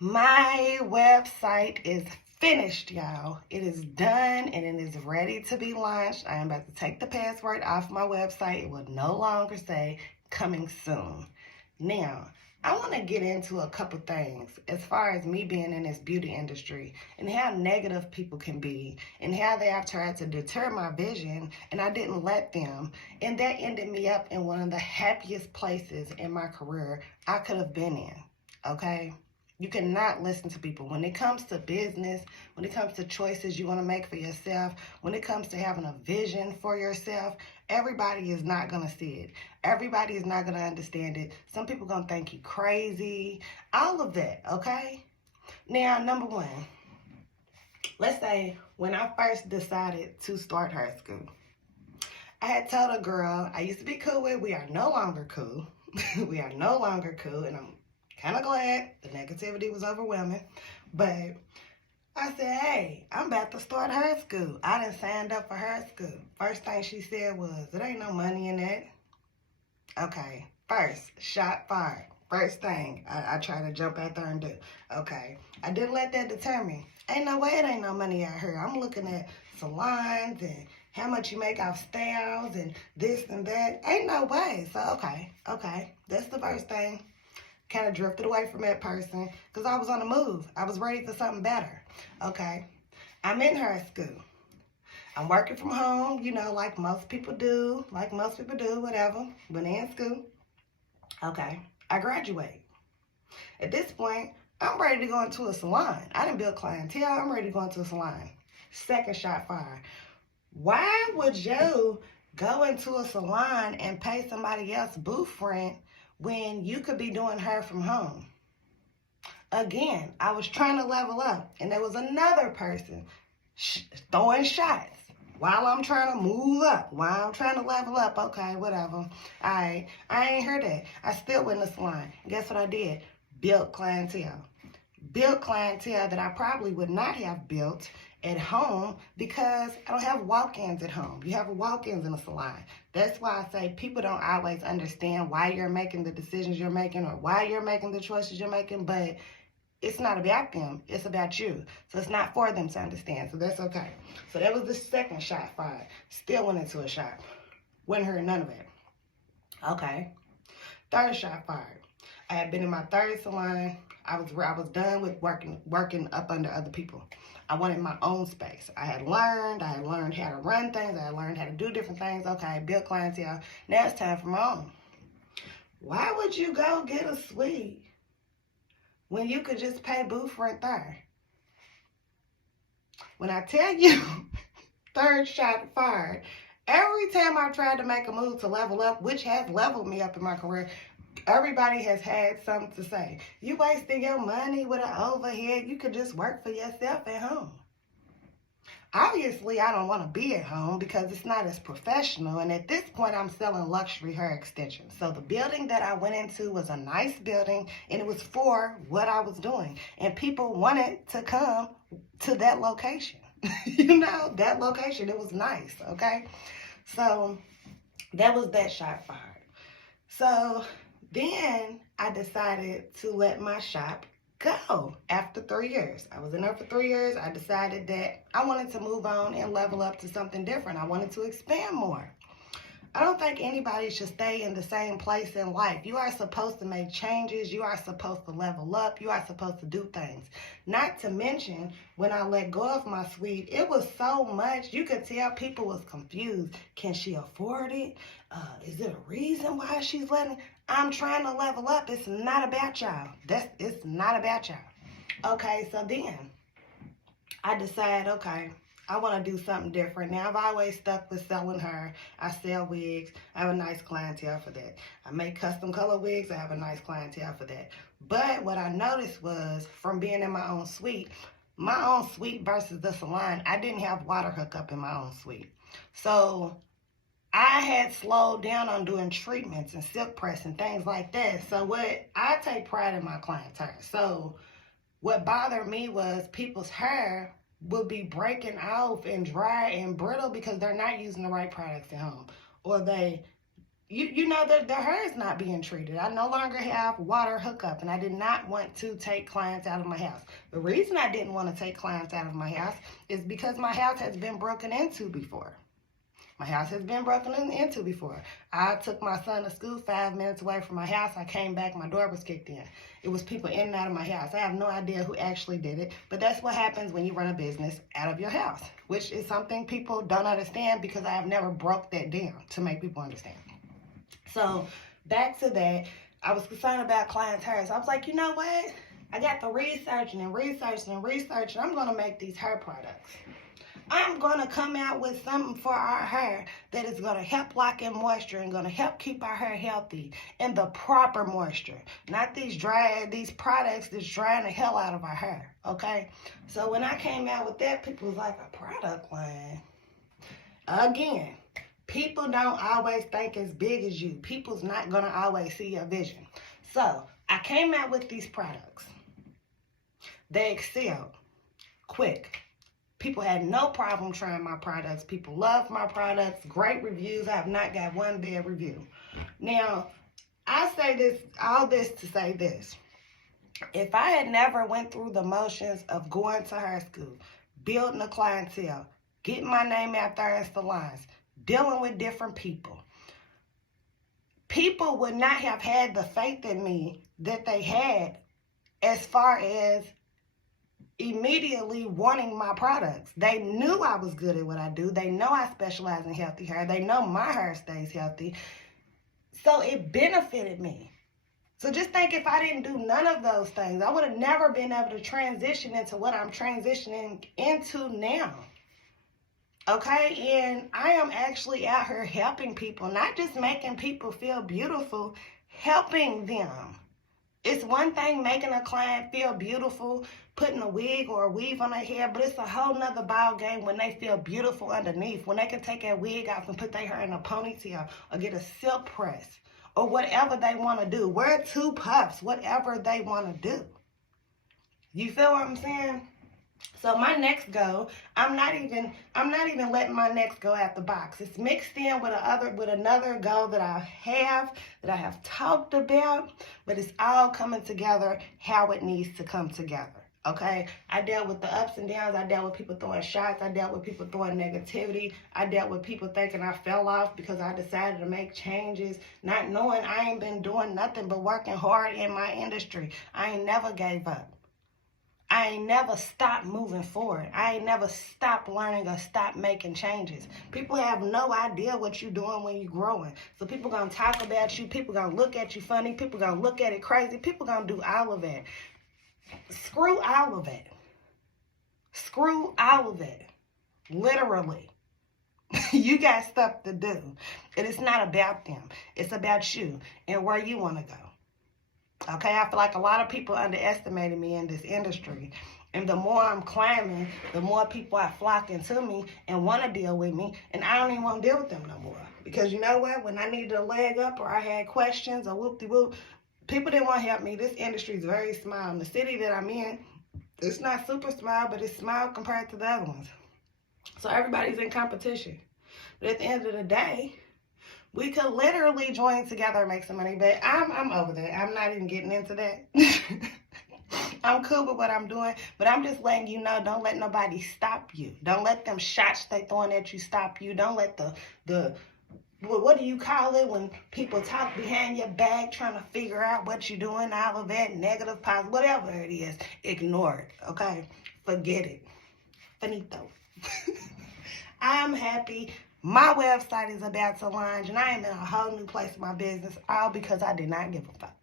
My website is finished, y'all. It is done and it is ready to be launched. I am about to take the password off my website. It will no longer say coming soon. Now, I want to get into a couple things as far as me being in this beauty industry and how negative people can be and how they have tried to deter my vision, and I didn't let them. And that ended me up in one of the happiest places in my career I could have been in, okay? You cannot listen to people. When it comes to business, when it comes to choices you want to make for yourself, when it comes to having a vision for yourself, everybody is not going to see it. Everybody is not going to understand it. Some people going to think you crazy. All of that, okay? Now, number one, let's say when I first decided to start hair school, I had told a girl I used to be cool with, we are no longer cool. We are no longer cool, and I'm kind of glad. The negativity was overwhelming. But I said, hey, I'm about to start hair school. I done signed up for hair school. First thing she said was, there ain't no money in that. Okay, first, shot fired. First thing I try to jump out there and do. Okay, I didn't let that deter me. Ain't no way it ain't no money out here. I'm looking at salons and how much you make off styles and this and that. Ain't no way. So, okay, that's the first thing. Kind of drifted away from that person because I was on the move. I was ready for something better. Okay, I'm in hair school. I'm working from home, like most people do, whatever, when they're in school. Okay, I graduate. At this point, I'm ready to go into a salon. I done built clientele. I'm ready to go into a salon. Second shot fired. Why would you go into a salon and pay somebody else booth rent when you could be doing hair from home? Again, I was trying to level up, and there was another person throwing shots while I'm trying to move up, while I'm trying to level up. Okay, whatever. All right, I ain't heard that. I still went in the salon. Guess what I did? Built clientele. Built clientele that I probably would not have built at home because I don't have walk-ins at home. You have walk-ins in a salon. That's why I say people don't always understand why you're making the decisions you're making or why you're making the choices you're making, but it's not about them. It's about you. So it's not for them to understand. So that's okay. So that was the second shot fired. Still went into a shop. Wouldn't hear none of it. Okay. Third shot fired. I had been in my third salon. I was done with working up under other people. I wanted my own space. I had learned how to run things. I had learned how to do different things. Okay, build clientele. Now it's time for my own. Why would you go get a suite when you could just pay booth rent there? When I tell you, third shot fired, every time I tried to make a move to level up, which has leveled me up in my career, everybody has had something to say. You wasting your money with an overhead. You could just work for yourself at home. Obviously, I don't want to be at home because it's not as professional. And at this point, I'm selling luxury hair extensions. So the building that I went into was a nice building, and it was for what I was doing. And people wanted to come to that location. That location. It was nice, okay? So that was that shot fired. So then I decided to let my shop go after 3 years. I was in there for 3 years. I decided that I wanted to move on and level up to something different. I wanted to expand more. I don't think anybody should stay in the same place in life. You are supposed to make changes. You are supposed to level up. You are supposed to do things. Not to mention, when I let go of my suite, it was so much. You could tell people was confused. Can she afford it? Is there a reason why she's letting? I'm trying to level up. It's not about y'all. It's not about y'all. Okay, so then I decided, okay, I want to do something different. Now, I've always stuck with selling hair. I sell wigs. I have a nice clientele for that. I make custom color wigs. I have a nice clientele for that. But what I noticed was from being in my own suite versus the salon, I didn't have water hookup in my own suite. So I had slowed down on doing treatments and silk press and things like that. So I take pride in my clients' hair. So what bothered me was people's hair will be breaking off and dry and brittle because they're not using the right products at home. Or they you know that the hair is not being treated. I no longer have water hookup, and I did not want to take clients out of my house. The reason I didn't want to take clients out of my house is because my house has been broken into before. My house has been broken into before. I took my son to school 5 minutes away from my house. I came back, my door was kicked in. It was people in and out of my house. I have no idea who actually did it, but that's what happens when you run a business out of your house, which is something people don't understand because I have never broke that down to make people understand. So back to that, I was concerned about clients' hair. So I was like, you know what? I got the researching. I'm going to make these hair products. I'm going to come out with something for our hair that is going to help lock in moisture and going to help keep our hair healthy in the proper moisture. Not these products that's drying the hell out of our hair, okay? So when I came out with that, people was like, a product line? Again, people don't always think as big as you. People's not going to always see your vision. So I came out with these products. They excelled quick. People had no problem trying my products. People loved my products. Great reviews. I have not got one bad review. Now, I say this, all this to say this. If I had never went through the motions of going to hair school, building a clientele, getting my name out there in salons, dealing with different people, people would not have had the faith in me that they had as far as immediately wanting my products. They knew I was good at what I do. They know I specialize in healthy hair. They know my hair stays healthy. So it benefited me. So just think, if I didn't do none of those things, I would have never been able to transition into what I'm transitioning into now. Okay, and I am actually out here helping people, not just making people feel beautiful, helping them. It's one thing making a client feel beautiful, putting a wig or a weave on their hair, but it's a whole nother ball game when they feel beautiful underneath, when they can take that wig off and put their hair in a ponytail or get a silk press or whatever they want to do. Wear 2 puffs, whatever they want to do. You feel what I'm saying? So my next go, I'm not even letting my next go out the box. It's mixed in with another goal that I have talked about, but it's all coming together how it needs to come together. Okay, I dealt with the ups and downs. I dealt with people throwing shots. I dealt with people throwing negativity. I dealt with people thinking I fell off because I decided to make changes, not knowing I ain't been doing nothing but working hard in my industry. I ain't never gave up. I ain't never stopped moving forward. I ain't never stopped learning or stopped making changes. People have no idea what you're doing when you're growing. So people going to talk about you. People going to look at you funny. People going to look at it crazy. People going to do all of it. Screw all of it. Screw all of it. Literally. You got stuff to do. And it's not about them. It's about you and where you want to go. Okay, I feel like a lot of people underestimated me in this industry. And the more I'm climbing, the more people are flocking to me and want to deal with me. And I don't even want to deal with them no more. Because you know what? When I needed a leg up or I had questions or whoop-de-whoop, people didn't want to help me. This industry is very small. And the city that I'm in, it's not super small, but it's small compared to the other ones. So everybody's in competition. But at the end of the day, we could literally join together and make some money, but I'm over that. I'm not even getting into that. I'm cool with what I'm doing, but I'm just letting you know, don't let nobody stop you. Don't let them shots they throwing at you stop you. Don't let the what do you call it when people talk behind your back trying to figure out what you're doing, all of that, negative, positive, whatever it is, ignore it, okay? Forget it. Finito. I'm happy. My website is about to launch, and I am in a whole new place in my business, all because I did not give a fuck.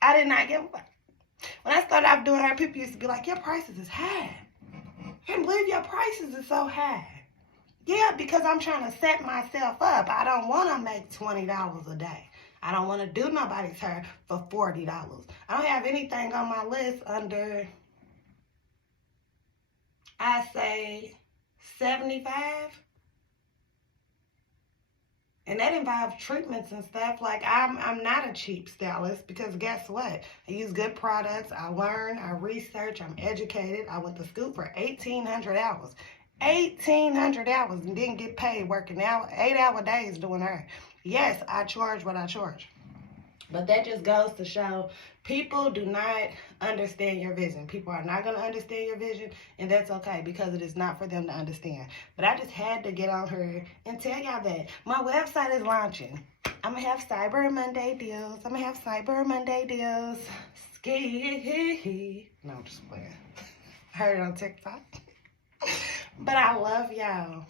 I did not give a fuck. When I started off doing hair, people used to be like, your prices is high. I can't believe your prices is so high. Yeah, because I'm trying to set myself up. I don't want to make $20 a day. I don't want to do nobody's hair for $40. I don't have anything on my list under, I say, 75. And that involves treatments and stuff. Like, I'm not a cheap stylist because guess what? I use good products. I learn, I research, I'm educated. I went to school for 1,800 hours. 1,800 hours and didn't get paid working out 8-hour days doing hair. Yes, I charge what I charge. But that just goes to show people do not understand your vision. People are not going to understand your vision, and that's okay because it is not for them to understand. But I just had to get on here and tell y'all that my website is launching. I'm going to have Cyber Monday deals. Ski. No, I'm just playing. I heard it on TikTok. But I love y'all.